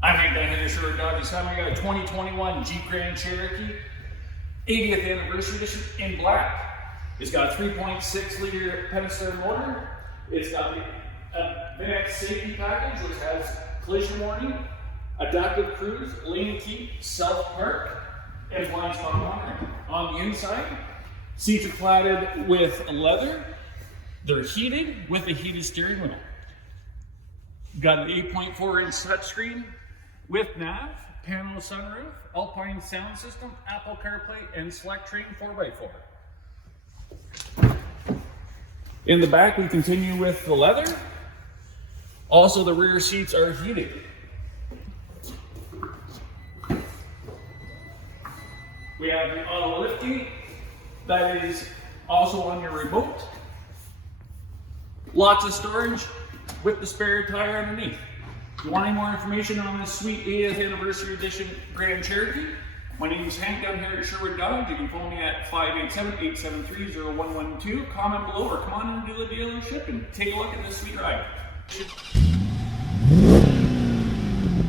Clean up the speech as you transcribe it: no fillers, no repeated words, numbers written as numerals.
I'm Hank down here at Sherwood Dodge. This time we got a 2021 Jeep Grand Cherokee 80th anniversary edition in black. It's got a 3.6 liter Pentastar motor. It's got a VINX safety package which has collision warning, adaptive cruise, lane keep, self-park, and blind spot monitoring. On the inside, seats are platted with leather. They're heated with a heated steering wheel. Got an 8.4 inch touchscreen with nav, panel sunroof, Alpine sound system, Apple CarPlay, and Selec-Terrain 4x4. In the back, we continue with the leather. Also, the rear seats are heated. We have the auto lift gate that is also on your remote. Lots of storage with the spare tire underneath. If you want any more information on this sweet 80th anniversary edition Grand Cherokee, my name is Hank down here at Sherwood Dodge. You can phone me at 587-873-0112. Comment below or come on into the dealership and take a look at this sweet ride.